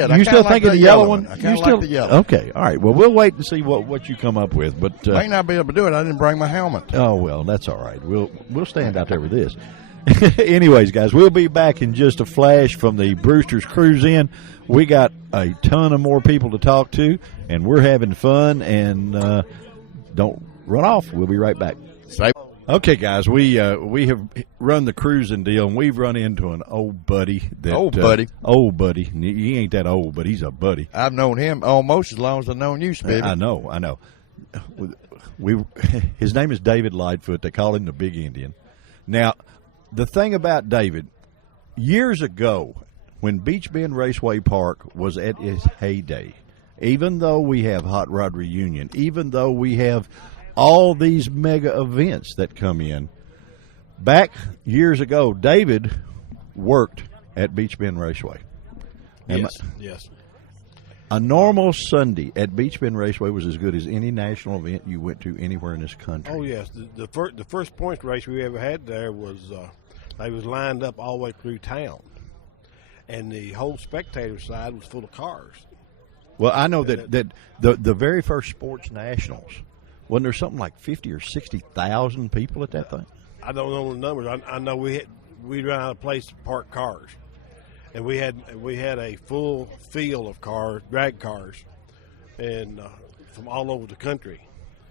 of the yellow one? I kind of like the yellow. Okay, all right. Well, we'll wait and see what you come up with. But may not be able to do it. I didn't bring my helmet. Oh well, that's all right. We'll stand out there with this. Anyways, guys, we'll be back in just a flash from the Brewster's Cruise In. We got a ton of more people to talk to, and we're having fun. And don't run off. We'll be right back. Okay, guys, we have run the cruising deal, and we've run into an old buddy. Old buddy. He ain't that old, but he's a buddy. I've known him almost as long as I've known you, Spivey. I know. His name is David Lightfoot. They call him the Big Indian. Now, the thing about David, years ago, when Beach Bend Raceway Park was at its heyday, even though we have Hot Rod Reunion, even though we have all these mega events that come in, back years ago, David worked at Beach Bend Raceway. Yes. A normal Sunday at Beach Bend Raceway was as good as any national event you went to anywhere in this country. Oh, yes. The first points race we ever had there was they was lined up all the way through town, and the whole spectator side was full of cars. Well, I know that the very first sports nationals, wasn't there something like 50 or 60,000 people at that thing? I don't know the numbers. I know we ran out of place to park cars, and we had a full field of cars, drag cars, and from all over the country.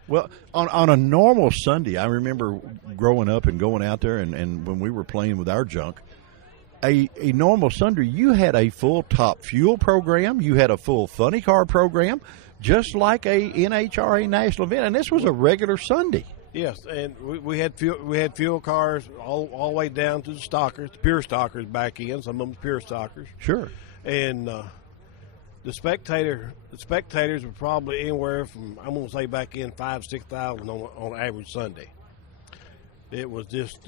Well, on a normal Sunday, I remember growing up and going out there, and when we were playing with our junk, a normal Sunday, you had a full Top Fuel program, you had a full funny car program, just like a NHRA national event, and this was a regular Sunday. Yes, and we had fuel cars all the way down to the stockers, the pure stockers back in. Some of them pure stockers. Sure. And the spectators were probably anywhere from, I'm going to say back in 5,000-6,000 on average Sunday. It was just.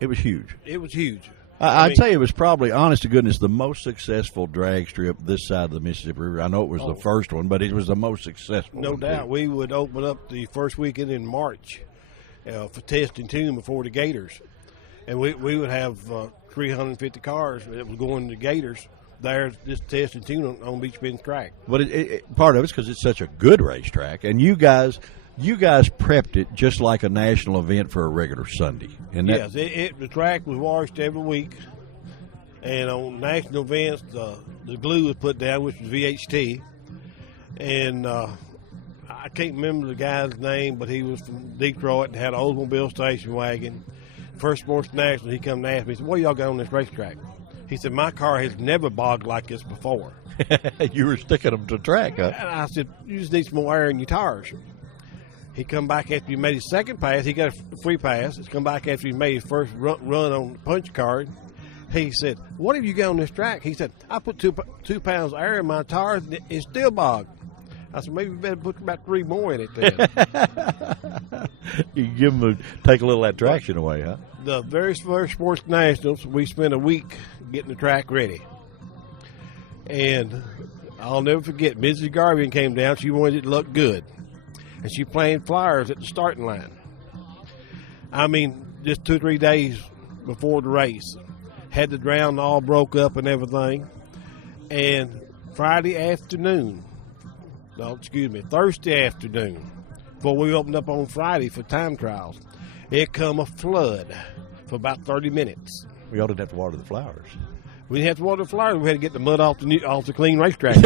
It was huge. It was huge. I'd say it was probably, honest to goodness, the most successful drag strip this side of the Mississippi River. I know it was the first one, but it was the most successful. No doubt. We would open up the first weekend in March for test and tune before the Gators. And we would have 350 cars that was going to Gators there, just test and tune on Beach Bend track. But part of it's because it's such a good racetrack, and you guys prepped it just like a national event for a regular Sunday. And yes, the track was washed every week, and on national events, the glue was put down, which was VHT. And I can't remember the guy's name, but he was from Detroit and had an Oldsmobile station wagon. First Sports National, he come and asked me, he said, "What y'all got on this racetrack?" He said, "My car has never bogged like this before." You were sticking them to track, huh? And I said, "You just need some more air in your tires." He come back after he made his second pass. He got a free pass. He's come back after he made his first run on the punch card. He said, "What have you got on this track?" He said, "I put two pounds of air in my tires, and it's still bogged." I said, maybe we better put about 3 more in it then. You give them take a little of that traction away, huh? The very first Sports Nationals, we spent a week getting the track ready. And I'll never forget, Mrs. Garvin came down. She wanted it to look good. And she planted flowers at the starting line. I mean, just 2 or 3 days before the race. Had the ground all broke up and everything. And Thursday afternoon, before we opened up on Friday for time trials, it come a flood for about 30 minutes. We all didn't have to water the flowers. We didn't have to water the flowers. We had to get the mud off the clean racetrack.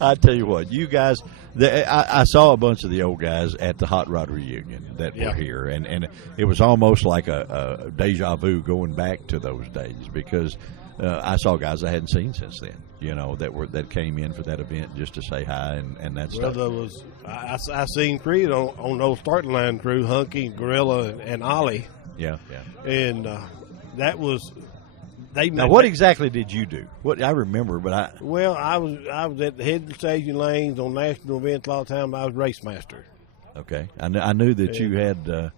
I tell you what, you guys, I saw a bunch of the old guys at the Hot Rod reunion that were here, and it was almost like a deja vu going back to those days, because I saw guys I hadn't seen since then, that came in for that event just to say hi and that stuff. Well, I seen Creed on those starting line crew, Hunky, Gorilla, and Ollie. Yeah. And that was. Now, what exactly did you do? What I remember, but I was at the head of the staging lanes on national events a lot of times. I was race master. Okay, I knew that you had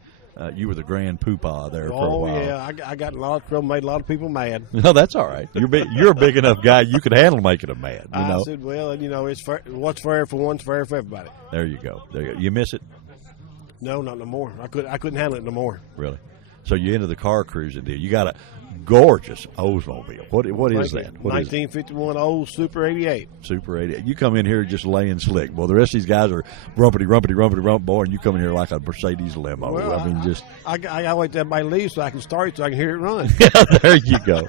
you were the grand poobah there for a while. Oh yeah, I got in a lot of trouble, made a lot of people mad. No, that's all right. You're a big enough guy, you could handle making them mad. I said, well, it's fair, what's fair for one's fair for everybody. There you go. You miss it? No, not no more. I couldn't handle it no more. Really? So you into the car cruising deal? You got a gorgeous Oldsmobile. What is that? 1951 Olds Super 88. Super 88. You come in here just laying slick. Well, the rest of these guys are rumpity, boy, and you come in here like a Mercedes limo. Well, I got to wait till everybody leaves so I can start it so I can hear it run. There you go.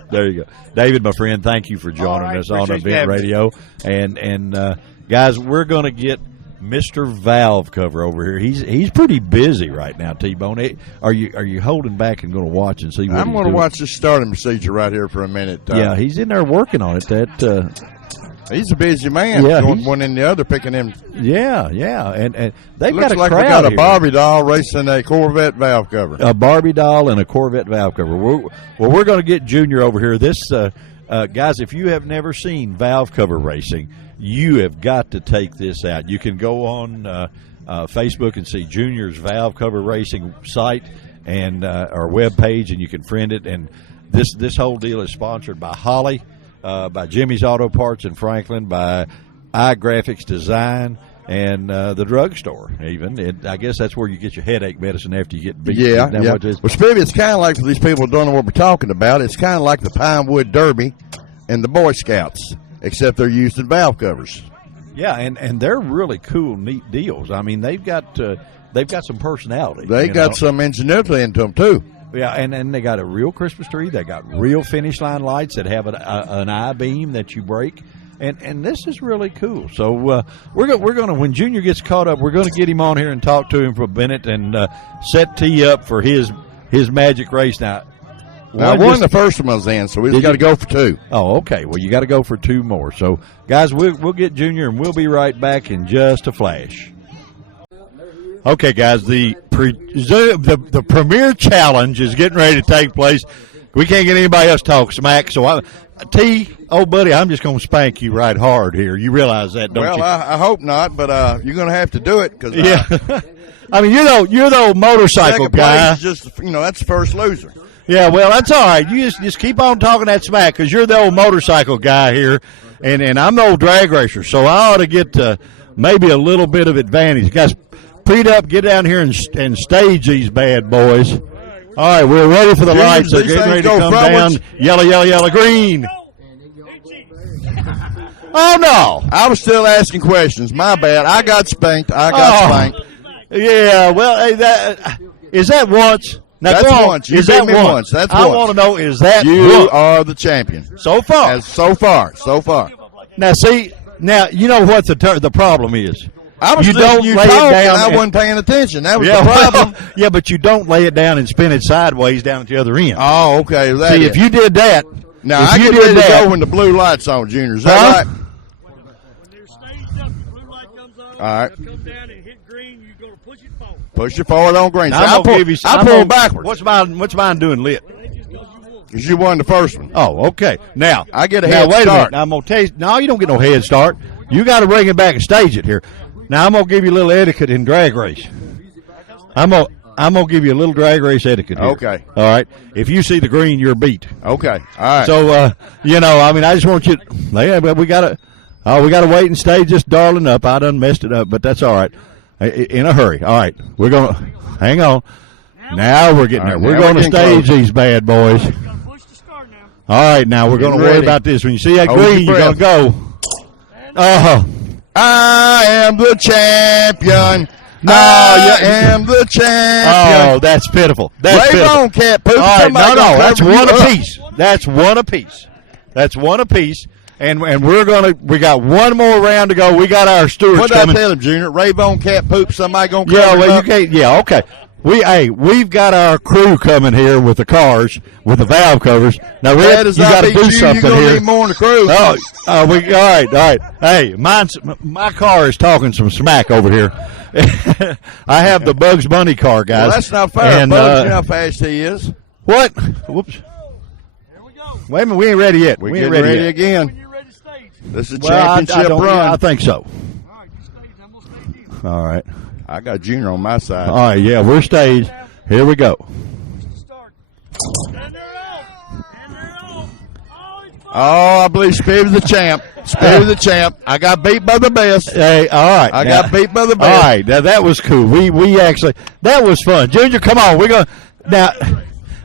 David, my friend, thank you for joining us on Event Radio. And guys, we're going to get Mr. Valve Cover over here. He's pretty busy right now, T-Bone. Are you holding back and going to watch and see what I'm going to watch this starting procedure right here for a minute. Yeah, he's in there working on it. He's a busy man. Yeah, going one in the other, picking him. Yeah, and they've got a like crowd we got a here. Barbie doll racing a Corvette valve cover. A Barbie doll and a Corvette valve cover. We're going to get Junior over here. This guys, if you have never seen valve cover racing, you have got to take this out. You can go on Facebook and see Junior's Valve Cover Racing site and our webpage, and you can friend it. And this whole deal is sponsored by Holly, by Jimmy's Auto Parts in Franklin, by iGraphics Design, and the drugstore. Even I guess that's where you get your headache medicine after you get beat. Yeah. Well, Spivey, it's kind of like, for these people who don't know what we're talking about, it's kind of like the Pinewood Derby and the Boy Scouts, except they're used in valve covers. Yeah, and they're really cool, neat deals. I mean, they've got some personality. They got some ingenuity into them too. Yeah, and they got a real Christmas tree. They got real finish line lights that have an I-beam that you break, and this is really cool. So we're gonna when Junior gets caught up, we're gonna get him on here and talk to him for a minute and set T up for his magic race now. I won the first one was in, so we just got to go for 2. Oh, okay. Well, you got to go for 2 more. So, guys, we'll get Junior, and we'll be right back in just a flash. Okay, guys, the premier challenge is getting ready to take place. We can't get anybody else to talk smack, so buddy, I'm just going to spank you right hard here. You realize that, don't you? Well, I hope not, but you're going to have to do it. Cause, I mean, you're the old motorcycle guy. Just, that's the first loser. Yeah, well, that's all right. You just keep on talking that smack because you're the old motorcycle guy here, and I'm the old drag racer, so I ought to get maybe a little bit of advantage. Guys, preed up, get down here and stage these bad boys. All right, we're ready for the lights. They're getting ready to come down. Yellow, green. Oh, no. I was still asking questions. My bad. I got spanked. Spanked. Yeah, well, hey, is that once? Now, that's once. You beat me once. That's once. I want to know, is that you are the champion. So far. So far. Now, see, you know what the problem is. I was listening to you talk, and I wasn't paying attention. That was the problem. Yeah, but you don't lay it down and spin it sideways down at the other end. Oh, okay. See, if you did that. Now, I get ready to go when the blue light's on, Junior. Is that right? When they're staged up, the blue light comes on. All right. Come down and hit green, you go to push it forward. Push it forward on green. So I pull backwards. What's mine doing lit? Because you won the first one. Oh, okay. Now I get a head start. Now I'm gonna tell you. No, you don't get no head start. You got to bring it back and stage it here. Now I'm gonna give you a little etiquette in drag race. I'm gonna give you a little drag race etiquette here. Okay. All right. If you see the green, you're beat. Okay. All right. So I just want you. We gotta wait and stage this darling up. I done messed it up, but that's all right. In a hurry. All right. We're gonna hang on. Now we're getting there. We're gonna stage these bad boys. All right. Now we're gonna worry about this. When you see that green, you're gonna go. I am the champion. No, I am the champion. Oh, that's pitiful. That's Rave pitiful. on, cat poop. All right, no, that's cover one you up. apiece. That's one apiece. That's one apiece. And we got one more round to go. We got our stewards What did coming. I tell him, Junior? Rave on, cat poop. Somebody gonna cover Yeah, him well, up? you can't. Yeah, okay. We've got our crew coming here with the cars with the valve covers. Now, Rick, Bad as you I got to beat do you, something you're gonna here. need more in the crew. All right. Hey, my car is talking some smack over here. I have the Bugs Bunny car, guys. Well, that's not fair. And, Bugs, you know how fast he is. what? Whoops. Wait a minute, we ain't ready yet. We're We ain't getting ready ready yet. again. When you're ready to stage. This is a Well, I championship don't- run. yeah, I think so. All right, you stage. I'm going to stage you. All right. I got Junior on my side. All right, yeah, we're staged. Here we go. Start. And they're out. And they're out. Oh, he's fine. Oh, I believe Spivey's the champ. Spivey's the champ. I got beat by the best. Hey, all right. I now- got beat by the All best. right, now that was cool. We actually, that was fun. Junior, come on. We're going to, now,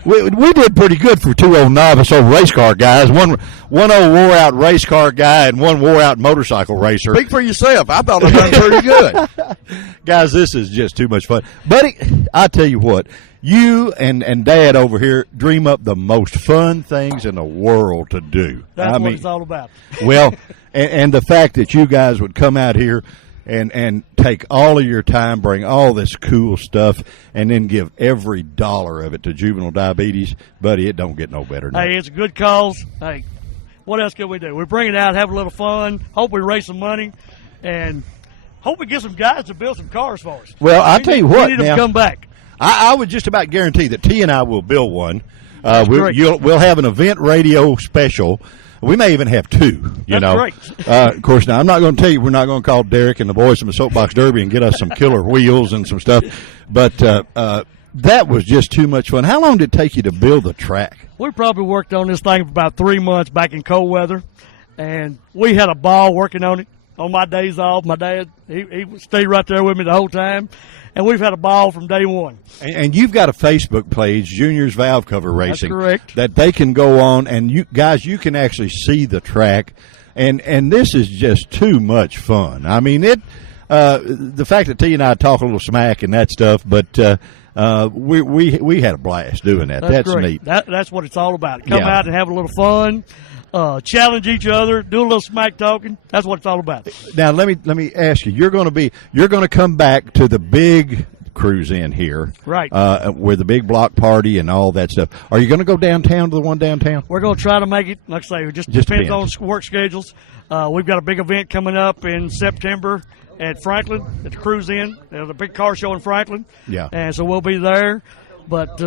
we did pretty good for two old novice old race car guys. One old wore out race car guy and one wore out motorcycle racer. Speak for yourself. I thought I done pretty good. Guys, this is just too much fun. Buddy, I tell you what, you and Dad over here dream up the most fun things in the world to do. That's what it's all about. Well, and the fact that you guys would come out here and take all of your time, bring all this cool stuff, and then give every dollar of it to juvenile diabetes, buddy, it don't get no better than Hey, that. it's a good cause. Hey, what else can we do? We bring it out, have a little fun. Hope we raise some money, and hope we get some guys to build some cars for us. Well, I'll tell you what, we need them now- to come back. I would just about guarantee that T and I will build one. great. We'll have an event radio special. We may even have two. You That's know, great. Of course, now I'm not going to tell you we're not going to call Derek and the boys from the Soapbox Derby and get us some killer wheels and some stuff. But that was just too much fun. How long did it take you to build the track? We probably worked on this thing for about 3 months back in cold weather, and we had a ball working on it. On my days off, my dad, he stayed right there with me the whole time, and we've had a ball from day one. And you've got a Facebook page, Junior's Valve Cover Racing. correct. That they can go on, and you guys, you can actually see the track, and this is just too much fun. I mean, the fact that T and I talk a little smack and that stuff, but we had a blast doing that. That's great. neat. That's what it's all about. Come Yeah. out and have a little fun, challenge each other, do a little smack talking. That's what it's all about. Now let me ask you. You're going to come back to the big cruise in here, Right. With the big block party and all that stuff. Are you going to go downtown to the one downtown? We're going to try to make it. Like I say, it just depends on work schedules. We've got a big event coming up in September at Franklin, at the Cruise Inn. There's a big car show in Franklin. Yeah. And so we'll be there. But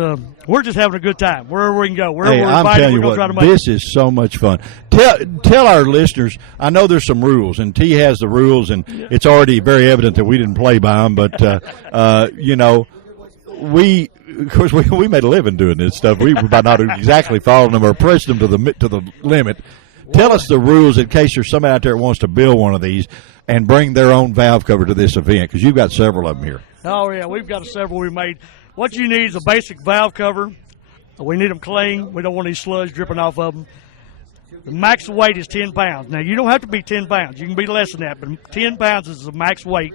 we're just having a good time wherever we can go. Wherever Hey, we're I'm invited, telling we're you going to try to what, make this is so much fun. Tell our listeners. I know there's some rules, and T has the rules, and it's already very evident that we didn't play by them. But you know, we made a living doing this stuff. We by not exactly following them or pressing them to the limit. Tell us the rules in case there's somebody out there that wants to build one of these and bring their own valve cover to this event, because you've got several of them here. Oh, yeah, we've got several we made. What you need is a basic valve cover. We need them clean. We don't want any sludge dripping off of them. The max weight is 10 pounds. Now, you don't have to be 10 pounds. You can be less than that, but 10 pounds is the max weight.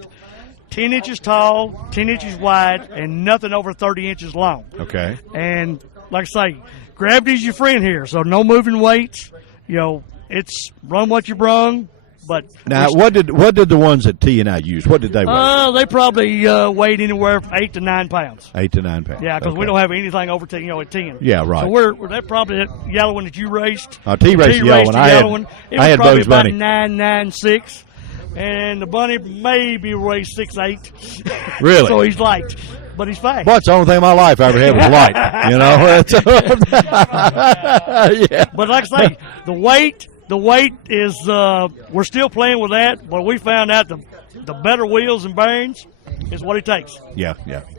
10 inches tall, 10 inches wide, and nothing over 30 inches long. Okay. And like I say, gravity's your friend here, so no moving weights. You know, it's run what you brung. But Now, what did the ones that T and I used? What did they weigh? they probably weighed anywhere from 8 to 9 pounds. 8 to 9 pounds. Yeah, because we don't have anything over 10, at 10. Yeah, right. So we're that probably that yellow one that you raced. T raced the yellow one. I had It was probably Bugs about Bunny. 996, and the bunny maybe weighs 6'8". Really? So he's light, but he's fast. Well, it's the only thing in my life I ever had was light. You know. Yeah. But like I say, the weight The weight is we're still playing with that, but we found out the better wheels and bearings is what it takes. Yeah.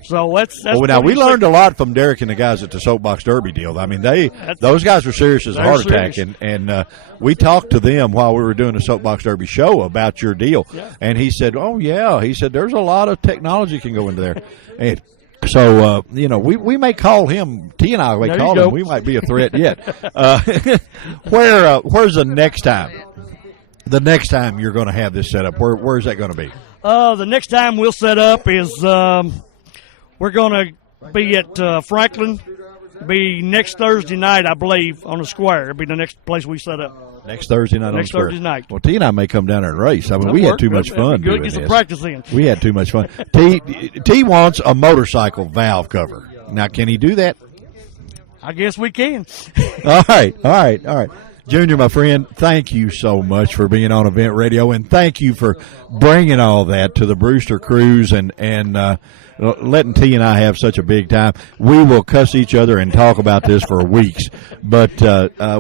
So that's Well, now we learned a lot from Derek and the guys at the Soapbox Derby deal. I mean, those guys were serious as a heart attack, and we talked to them while we were doing the Soapbox Derby show about your deal. Yeah. And he said, "Oh yeah," he said, "There's a lot of technology can go into there." And so we may call him. T and I may call him. We might be a threat yet. Where's the next time? The next time you're going to have this set up, where's that going to be? The next time we'll set up is we're going to be at Franklin. Be next Thursday night, I believe, on the square. It'll be the next place we set up. Next Thursday night on the square. Thursday night. Well, T and I may come down there and race. I mean, we had too much fun doing Get some this. practice in. We had too much fun. T wants a motorcycle valve cover. Now, can he do that? I guess we can. All right. Junior, my friend, thank you so much for being on Event Radio, and thank you for bringing all that to the Bruster Cruise and letting T and I have such a big time. We will cuss each other and talk about this for weeks, but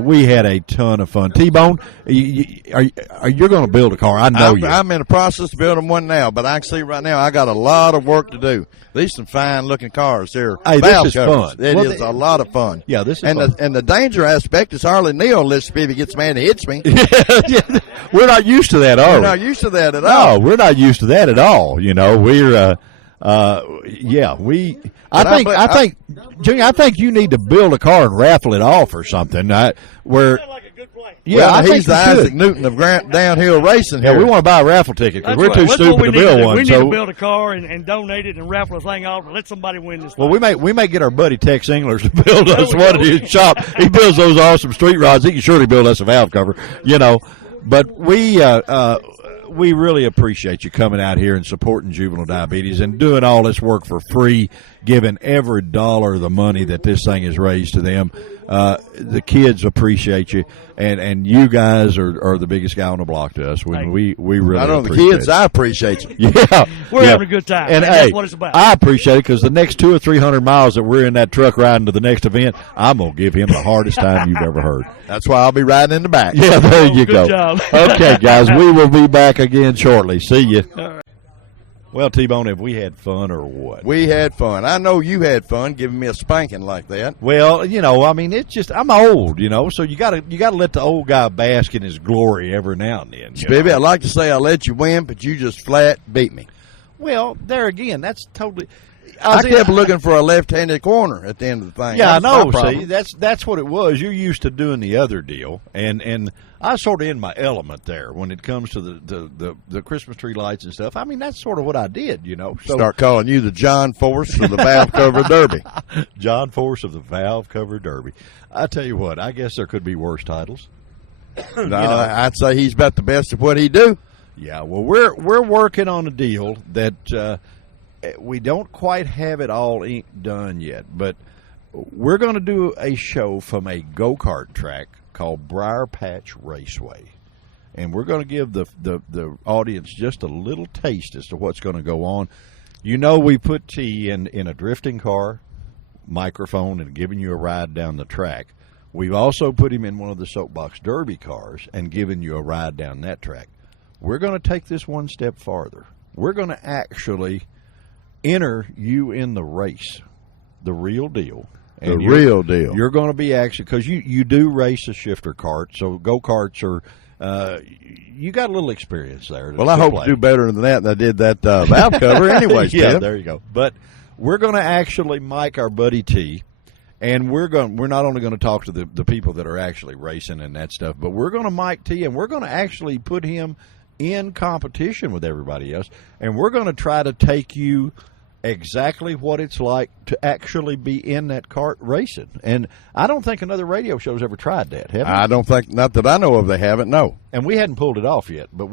we had a ton of fun. T-Bone, you're going to build a car. I know you. I'm in the process of building one now, but I can see right now I got a lot of work to do. These some fine-looking cars here. Hey, this is fun. It is a lot of fun. Yeah, this is fun. And the danger aspect is Harley Neal unless if he gets mad and hits me. Yeah, we're not used to that, are we? We're not used to that at all. No, we're not used to that at all. You know, we're I think Junior, I think you need to build a car and raffle it off or something. Yeah, he's the Isaac Newton of downhill racing here. Yeah, we want to buy a raffle ticket because we're too stupid to build one. We need to build a car and donate it and raffle the thing off and let somebody win this. Well, we may get our buddy Tex Englers to build us one at his shop. He builds those awesome street rods. He can surely build us a valve cover, But we really appreciate you coming out here and supporting Juvenile Diabetes and doing all this work for free, giving every dollar of the money that this thing is raised to them. The kids appreciate you, and you guys are the biggest guy on the block to us. We really I know the appreciate kids. it. I appreciate you. Yeah, we're having a good time, and that's what it's about. I appreciate it because the next 200 or 300 miles that we're in that truck riding to the next event, I'm gonna give him the hardest time you've ever heard. That's why I'll be riding in the back. Yeah, there you go. Good job. Okay, guys, we will be back again shortly. See you. Well, T-Bone, have we had fun or what? We had fun. I know you had fun giving me a spanking like that. Well, I mean, it's just I'm old, so you gotta let the old guy bask in his glory every now and then. Baby, I'd like to say I let you win, but you just flat beat me. Well, there again, that's totally. I kept looking for a left-handed corner at the end of the thing. Yeah, I know. See, that's what it was. You're used to doing the other deal, and I sort of in my element there when it comes to the Christmas tree lights and stuff. I mean, that's sort of what I did, So, start calling you the John Force of the Valve Cover Derby. John Force of the Valve Cover Derby. I tell you what, I guess there could be worse titles. No, I'd say he's about the best at what he do. Yeah, well, we're working on a deal that we don't quite have it all done yet, but we're going to do a show from a go-kart track called Briar Patch Raceway, and we're going to give the audience just a little taste as to what's going to go on. We put T in a drifting car, microphone, and giving you a ride down the track. We've also put him in one of the Soapbox Derby cars and given you a ride down that track. We're going to take this one step farther. We're going to actually enter you in the race, the real deal. And real deal. You're going to be actually, because you do race a shifter cart, so go-karts are, you got a little experience there. Well, I hope to do better than that I did that valve cover anyways, yeah, Tim. There you go. But we're going to actually mic our buddy T, and we're not only going to talk to the people that are actually racing and that stuff, but we're going to mic T, and we're going to actually put him in competition with everybody else, and we're going to try to take you exactly what it's like to actually be in that kart racing. And I don't think another radio show's ever tried that, have they? I don't think, not that I know of, they haven't, no. And we hadn't pulled it off yet, but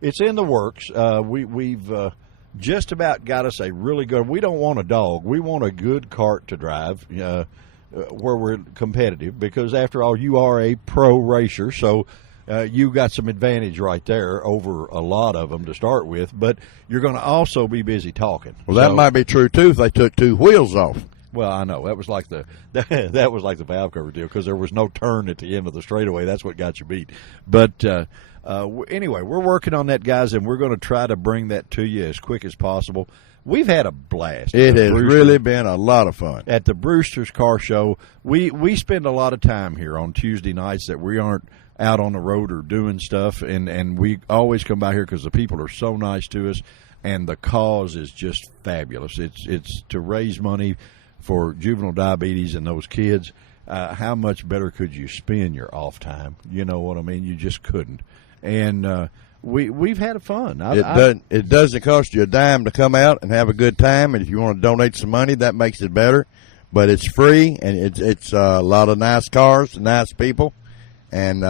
it's in the works. We've just about got us a really good, we don't want a dog, we want a good kart to drive where we're competitive, because after all, you are a pro racer, so you got some advantage right there over a lot of them to start with, but you're going to also be busy talking. Well, that might be true, too, if they took two wheels off. Well, I know that was like the that was like the valve cover deal because there was no turn at the end of the straightaway. That's what got you beat. But anyway, we're working on that, guys, and we're going to try to bring that to you as quick as possible. We've had a blast. It has really been a lot of fun at the Bruster's Car Show. We spend a lot of time here on Tuesday nights that we aren't out on the road or doing stuff, and we always come by here because the people are so nice to us, and the cause is just fabulous. It's to raise money for juvenile diabetes and those kids. How much better could you spend your off time? You know what I mean? You just couldn't. And we've had fun. It doesn't cost you a dime to come out and have a good time, and if you want to donate some money, that makes it better. But it's free, and it's a lot of nice cars, nice people, and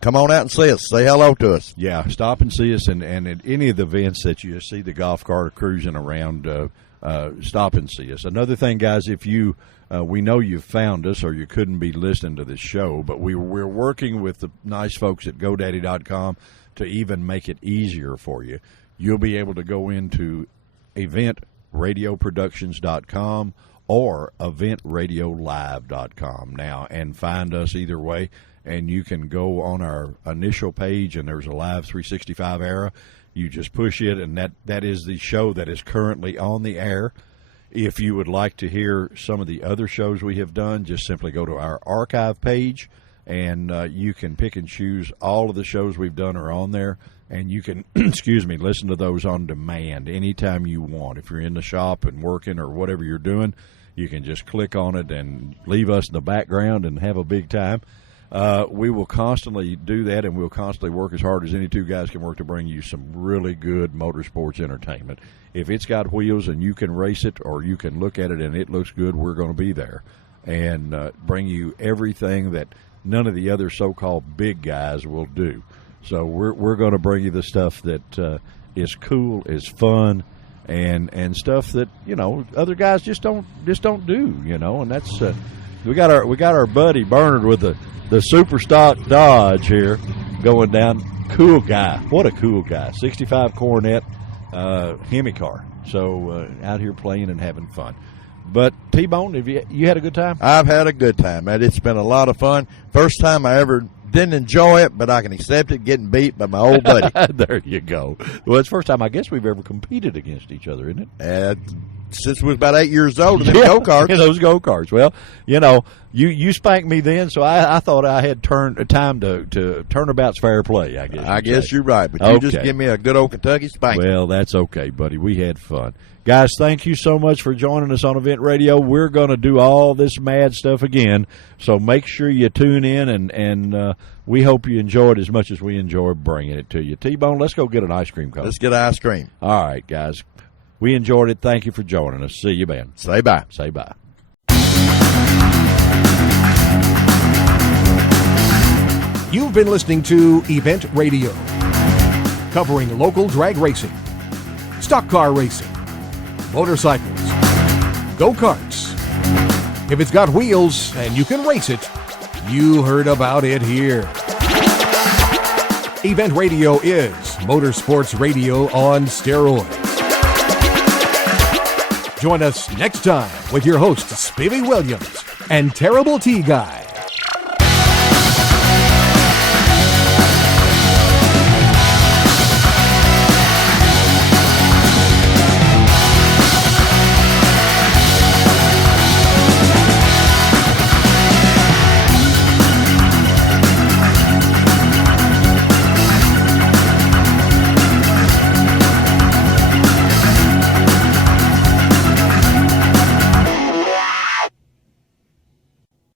come on out and see us. Say hello to us. Yeah, stop and see us, and at any of the events that you see the golf cart cruising around, stop and see us. Another thing, guys, if you we know you found us or you couldn't be listening to this show, but we're working with the nice folks at GoDaddy.com to even make it easier for you. You'll be able to go into eventradioproductions.com or eventradiolive.com now and find us either way, and you can go on our initial page and there's a Live 365 era. You just push it, and that is the show that is currently on the air. If you would like to hear some of the other shows we have done, just simply go to our archive page, and you can pick and choose. All of the shows we've done are on there, and you can, listen to those on demand anytime you want. If you're in the shop and working or whatever you're doing, you can just click on it and leave us in the background and have a big time. We will constantly do that, and we'll constantly work as hard as any two guys can work to bring you some really good motorsports entertainment. If it's got wheels and you can race it or you can look at it and it looks good, we're going to be there and bring you everything that none of the other so-called big guys will do. So we're going to bring you the stuff that is cool, is fun, and stuff that other guys just don't do. And that's we got our buddy Bernard with the super stock Dodge here going down. Cool guy. What a cool guy. 65 Coronet Hemi car. So out here playing and having fun. But T-Bone, have you had a good time? I've had a good time, man. It's been a lot of fun. First time I ever didn't enjoy it, but I can accept it getting beat by my old buddy. There you go. Well, it's the first time I guess we've ever competed against each other, isn't it? Since we was about 8 years old in them go-karts. In those go-karts. Well, you spanked me then, so I thought I had time to turnabout's fair play, I guess. I guess you're right, but you just give me a good old Kentucky spanking. Well, that's okay, buddy. We had fun. Guys, thank you so much for joining us on Event Radio. We're going to do all this mad stuff again, so make sure you tune in, and we hope you enjoy it as much as we enjoy bringing it to you. T-Bone, let's go get an ice cream cone. Let's get ice cream. All right, guys. We enjoyed it. Thank you for joining us. See you, man. Say bye. Say bye. You've been listening to Event Radio, covering local drag racing, stock car racing, motorcycles, go-karts. If it's got wheels and you can race it, you heard about it here. Event Radio is motorsports radio on steroids. Join us next time with your hosts, Spivey Williams and Terrible T Guy.